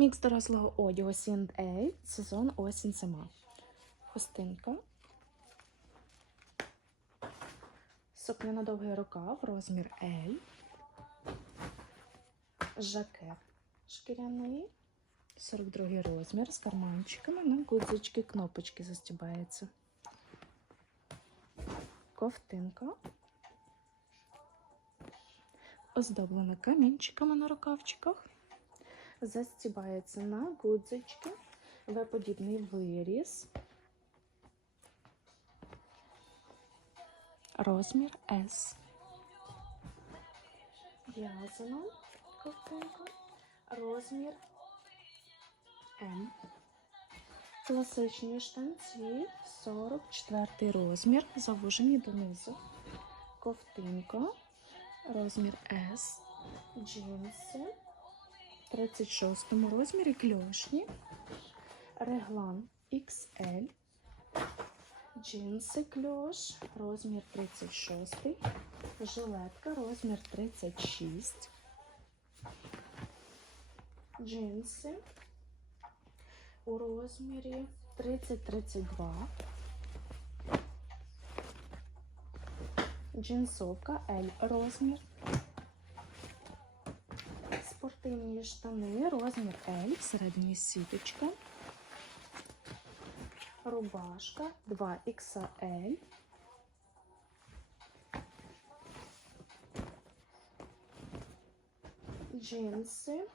Мікс дорослого одягу C&A, сезон осінь зима. Хустинка. Сукня на довгий рукав, розмір L. Жакет шкіряний. 42 розмір з карманчиками на гудзички, кнопочки застібається. Ковтинка. Оздоблена камінчиками на рукавчиках. Застібається на гудзички. В-подібний виріз. Розмір S. В'язана ковтинка. Розмір М. Класичні штанці 44 розмір, завужені донизу. Ковтинка, розмір S, джинси, 36 розмірі кльошні, реглан XL, джинси кльош, розмір 36, жилетка, розмір 36, джинси у розмірі 30-32. Джинсовка L розмір. Спортивні штани, розмір L, всередині сіточка. Рубашка 2XL. Джинси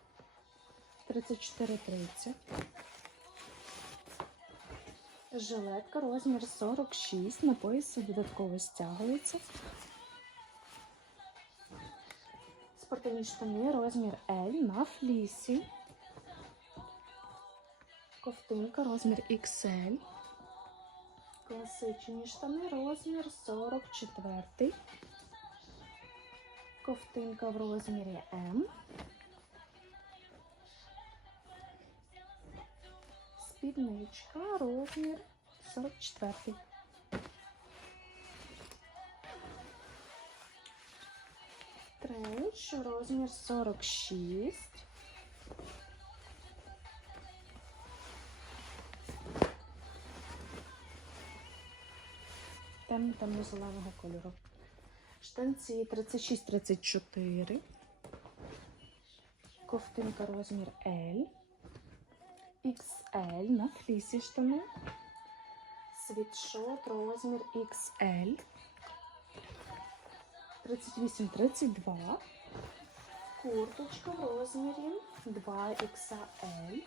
34-30. Жилетка розмір 46, на поясі додатково стягується. Спортивні штани розмір L на флісі. Ковтинка розмір XL. Класичні штани розмір 44. Ковтинка в розмірі М. Спідничка розмір 44. Тренч розмір 46. Темно темно зеленого кольору. Штанці 36-34. Ковтинка розмір L. XL на флісі штани. Світшот розмір XL. 38-32. Курточка в розмірі 2XL.